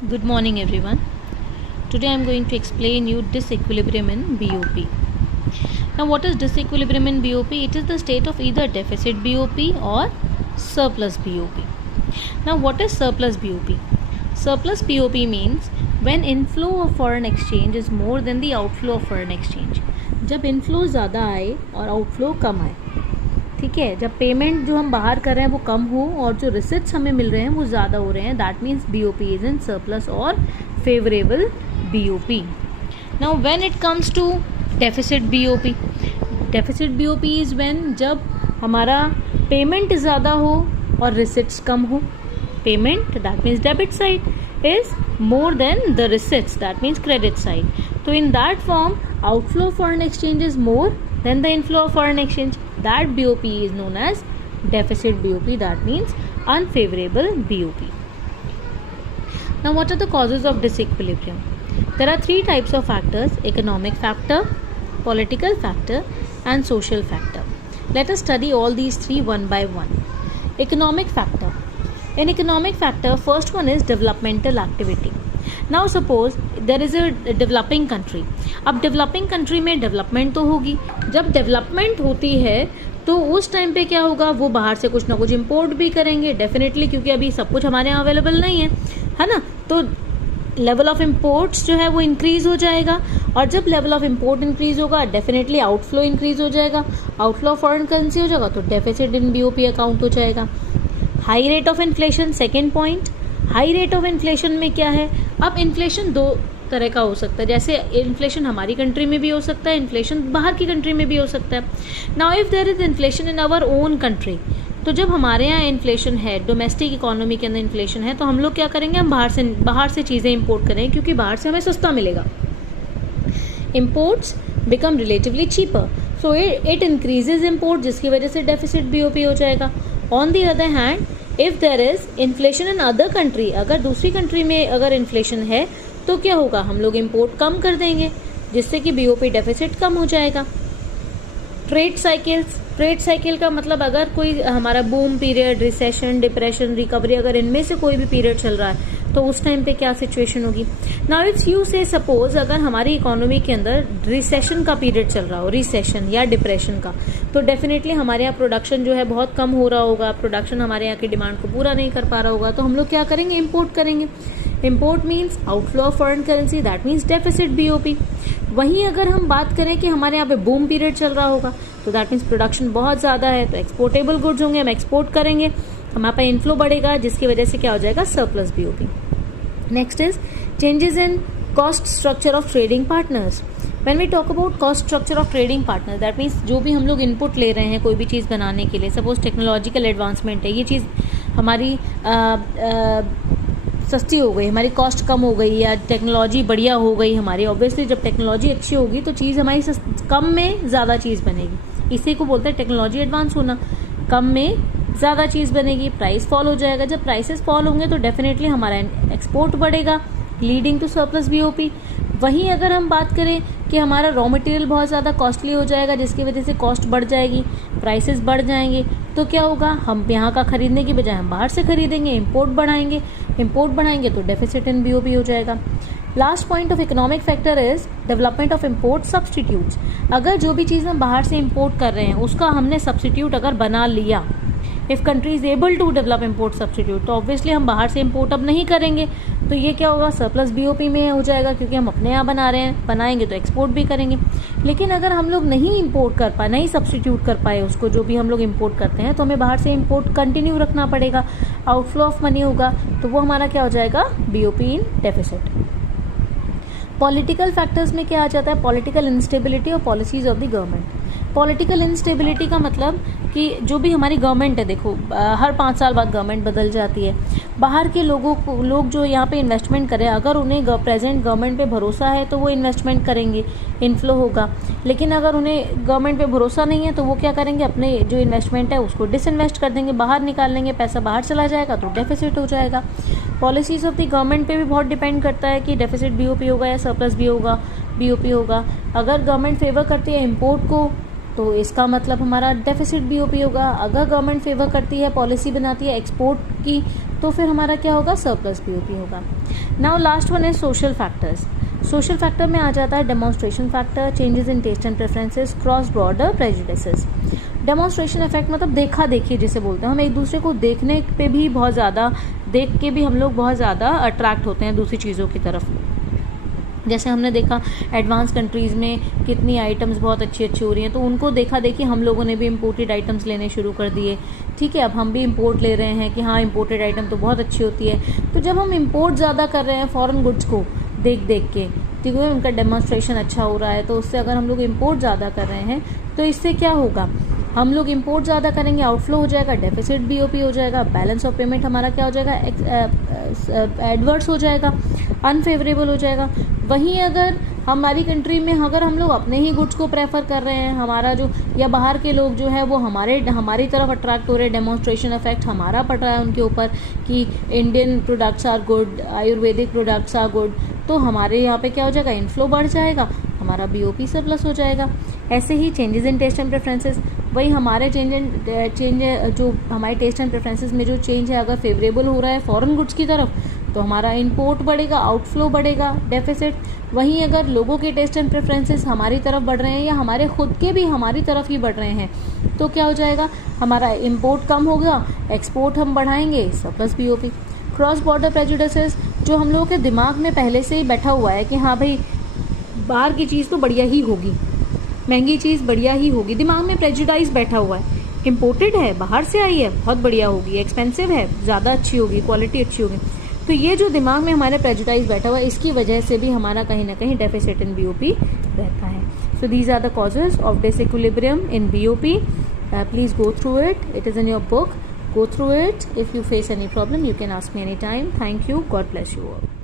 Good morning everyone. Today I am going to explain you disequilibrium in BOP. Now what is disequilibrium in BOP? It is the state of either deficit BOP or surplus BOP. Now what is surplus BOP? Surplus BOP means when inflow of foreign exchange is more than the outflow of foreign exchange. जब inflow ज़्यादा आए और outflow कम आए, ठीक है, जब payment जो हम बाहर कर रहे हैं वो कम हो और जो रिसिप्ट्स हमें मिल रहे हैं वो ज़्यादा हो रहे हैं, that means BOP is in surplus और favourable BOP. Now when it comes to deficit BOP is when जब हमारा पेमेंट ज़्यादा हो और रिसिप्ट्स कम हो. Payment that means debit side is more than the receipts, that means credit side. So in that form, outflow of foreign exchange is more than the inflow of foreign exchange. That BOP is known as deficit BOP, that means unfavorable BOP. Now what are the causes of disequilibrium? There are three types of factors: economic factor, political factor and social factor. Let us study all these three one by one. Economic factor. In economic factor, first one is developmental activity. Now suppose there is a developing country. अब developing country में development तो होगी. जब development होती है तो उस time पे क्या होगा, वो बाहर से कुछ ना कुछ import भी करेंगे डेफिनेटली, क्योंकि अभी सब कुछ हमारे यहाँ अवेलेबल नहीं है ना. तो लेवल ऑफ इम्पोर्ट्स जो है वो इंक्रीज हो जाएगा, और जब लेवल ऑफ इम्पोर्ट इंक्रीज होगा डेफिनेटली आउटफ्लो इंक्रीज हो जाएगा. आउटफ्लो ऑफ फॉरेन करेंसी हो जाएगा तो डेफिसिट इन बीओपी अकाउंट हो जाएगा. High rate of inflation, second point. High rate of inflation में क्या है, अब इन्फ्लेशन दो तरह का हो सकता है. जैसे इन्फ्लेशन हमारी कंट्री में भी हो सकता है, इन्फ्लेशन बाहर की कंट्री में भी हो सकता है. Now if there is inflation in our own country, तो जब हमारे यहाँ इन्फ्लेशन है, डोमेस्टिक इकोनॉमी के अंदर इन्फ्लेशन है, तो हम लोग क्या करेंगे, हम बाहर से चीज़ें इंपोर्ट करेंगे क्योंकि बाहर से हमें सस्ता मिलेगा. Imports become relatively cheaper, so it increases import, जिसकी वजह से डेफिसिट बीओपी हो जाएगा. On the other hand, if there is inflation in other country, अगर दूसरी कंट्री में अगर इन्फ्लेशन है तो क्या होगा, हम लोग इम्पोर्ट कम कर देंगे, जिससे कि बीओपी डेफिसिट कम हो जाएगा. ट्रेड साइकिल का मतलब अगर कोई हमारा boom period, recession, depression, recovery, अगर इनमें से कोई भी पीरियड चल रहा है तो उस टाइम पे क्या सिचुएशन होगी. नाउ इफ यू से सपोज अगर हमारी इकोनॉमी के अंदर रिसेशन का पीरियड चल रहा हो, रिसेशन या डिप्रेशन का, तो डेफिनेटली हमारे यहाँ प्रोडक्शन जो है बहुत कम हो रहा होगा, प्रोडक्शन हमारे यहाँ की डिमांड को पूरा नहीं कर पा रहा होगा, तो हम लोग क्या करेंगे, इम्पोर्ट करेंगे. Import means outflow of foreign currency, that means deficit BOP. वहीं अगर हम बात करें कि हमारे यहाँ पे बूम पीरियड चल रहा होगा, तो दैट मीन्स प्रोडक्शन बहुत ज़्यादा है, तो एक्सपोर्टेबल गुड्स होंगे, हम एक्सपोर्ट करेंगे, हमारे पास इनफ्लो बढ़ेगा, जिसकी वजह से क्या हो जाएगा, surplus BOP. Next is changes in cost structure of trading partners. When we talk about cost structure of trading partner, that means जो भी हम लोग इनपुट ले रहे हैं कोई भी चीज़ बनाने के लिए, सपोज टेक्नोलॉजिकल एडवांसमेंट है, ये चीज़ हमारी सस्ती हो गई, हमारी कॉस्ट कम हो गई, या टेक्नोलॉजी बढ़िया हो गई हमारी. ऑब्वियसली जब टेक्नोलॉजी अच्छी होगी तो चीज़ हमारी कम में ज़्यादा चीज़ बनेगी. इसी को बोलते हैं टेक्नोलॉजी एडवांस होना. कम में ज़्यादा चीज़ बनेगी, प्राइस फॉल हो जाएगा. जब प्राइसेस फॉल होंगे तो डेफिनेटली हमारा एक्सपोर्ट बढ़ेगा, लीडिंग टू सरप्लस बीओपी. वहीं अगर हम बात करें कि हमारा रॉ मटेरियल बहुत ज़्यादा कॉस्टली हो जाएगा, जिसकी वजह से कॉस्ट बढ़ जाएगी, प्राइसेस बढ़ जाएंगे, तो क्या होगा, हम यहाँ का खरीदने की बजाय हम बाहर से खरीदेंगे, इम्पोर्ट बढ़ाएंगे तो डेफिसिट इन बीओपी हो जाएगा. Last point of economic factor is development of import substitutes. अगर जो भी चीज़ हम बाहर से इम्पोर्ट कर रहे हैं उसका हमने सब्सटीट्यूट अगर बना लिया, if country is able to develop import substitute, तो ऑब्वियसली हम बाहर से इम्पोर्ट अब नहीं करेंगे, तो ये क्या होगा, सरप्लस बीओपी में हो जाएगा, क्योंकि हम अपने यहाँ बना रहे हैं, बनाएंगे तो एक्सपोर्ट भी करेंगे. लेकिन अगर हम लोग नहीं इम्पोर्ट कर पाए, नहीं सब्सटीट्यूट कर पाए उसको, जो भी हम लोग इम्पोर्ट करते हैं, तो हमें बाहर से इम्पोर्ट कंटिन्यू रखना पड़ेगा, आउटफ्लो ऑफ मनी होगा, तो वो हमारा क्या हो जाएगा, बीओपी इन डेफिसिट. पॉलिटिकल फैक्टर्स में क्या आ जाता है, पॉलिटिकल इंस्टेबिलिटी और policies of the government. Political instability का मतलब कि जो भी हमारी गवर्नमेंट है, देखो हर 5 साल बाद गवर्नमेंट बदल जाती है. बाहर के लोग जो यहाँ पे इन्वेस्टमेंट करें, अगर उन्हें प्रेजेंट गवर्नमेंट पे भरोसा है तो वो इन्वेस्टमेंट करेंगे, इनफ्लो होगा. लेकिन अगर उन्हें गवर्नमेंट पे भरोसा नहीं है तो वो क्या करेंगे, अपने जो इन्वेस्टमेंट है उसको डिसइन्वेस्ट कर देंगे, बाहर निकाल लेंगे, पैसा बाहर चला जाएगा तो डेफिसिट हो जाएगा. पॉलिसीज ऑफ द गवर्नमेंट पे भी बहुत डिपेंड करता है कि डेफिसिट बीओपी होगा या सरप्लस बीओपी होगा. अगर गवर्नमेंट फेवर करती है इम्पोर्ट को, तो इसका मतलब हमारा डेफिसिट बीओपी होगा. अगर गवर्नमेंट फेवर करती है, पॉलिसी बनाती है एक्सपोर्ट की, तो फिर हमारा क्या होगा, सरप्लस बीओपी होगा. नाउ लास्ट वन है सोशल फैक्टर्स. सोशल फैक्टर में आ जाता है demonstration factor, changes in taste and preferences, cross border prejudices. Demonstration effect मतलब देखा देखी जिसे बोलते हैं, हम एक दूसरे को देखने पे भी बहुत ज़्यादा, देख के भी हम लोग बहुत ज़्यादा अट्रैक्ट होते हैं दूसरी चीज़ों की तरफ. जैसे हमने देखा एडवांस कंट्रीज़ में कितनी आइटम्स बहुत अच्छी अच्छी हो रही हैं, तो उनको देखा देखी हम लोगों ने भी इम्पोर्टेड आइटम्स लेने शुरू कर दिए. ठीक है, अब हम भी इम्पोर्ट ले रहे हैं कि हाँ इम्पोर्टेड आइटम तो बहुत अच्छी होती है. तो जब हम इम्पोर्ट ज़्यादा कर रहे हैं फॉरेन गुड्स को देख देख के, ठीक है, उनका डेमोन्स्ट्रेशन अच्छा हो रहा है, तो उससे अगर हम लोग इम्पोर्ट ज़्यादा कर रहे हैं तो इससे क्या होगा, हम लोग इम्पोर्ट ज़्यादा करेंगे, आउटफ्लो हो जाएगा, डेफिसिट बीओपी हो जाएगा, बैलेंस ऑफ पेमेंट हमारा क्या हो जाएगा, एडवर्स हो जाएगा, अनफेवरेबल हो जाएगा. वहीं अगर हमारी कंट्री में अगर हम लोग अपने ही गुड्स को प्रेफर कर रहे हैं, हमारा जो या बाहर के लोग जो है वो हमारी तरफ अट्रैक्ट हो रहे हैं, डेमोन्स्ट्रेशन इफेक्ट हमारा पड़ रहा है उनके ऊपर कि Indian products are good, Ayurvedic products are good, तो हमारे यहाँ पे क्या हो जाएगा, इनफ्लो बढ़ जाएगा, हमारा बीओपी सरप्लस हो जाएगा. ऐसे ही changes in taste and preferences, वही हमारे चेंज जो हमारे टेस्ट एंड प्रेफरेंसेस में जो चेंज है अगर फेवरेबल हो रहा है फॉरेन गुड्स की तरफ तो हमारा इंपोर्ट बढ़ेगा, आउटफ्लो बढ़ेगा, डेफिसिट. वहीं अगर लोगों के टेस्ट एंड प्रेफरेंसेस हमारी तरफ बढ़ रहे हैं या हमारे खुद के भी हमारी तरफ ही बढ़ रहे हैं तो क्या हो जाएगा, हमारा इंपोर्ट कम होगा, एक्सपोर्ट हम बढ़ाएंगे, surplus BOP. Cross border prejudices, जो हम लोगों के दिमाग में पहले से ही बैठा हुआ है कि हाँ भाई बाहर की चीज़ तो बढ़िया ही होगी, महंगी चीज़ बढ़िया ही होगी, दिमाग में प्रेजुडाइज बैठा हुआ है. इम्पोर्टेड है, बाहर से आई है, बहुत बढ़िया होगी, एक्सपेंसिव है, ज़्यादा अच्छी होगी, क्वालिटी अच्छी होगी. तो ये जो दिमाग में हमारे प्रेजुडाइज बैठा हुआ है, इसकी वजह से भी हमारा कहीं ना कहीं डेफिसिट इन बीओपी रहता है. So these are the causes of disequilibrium in BOP. Please go through it, it is in your book. Go through it. If you face any problem, you can ask me anytime. Thank you. God bless you all.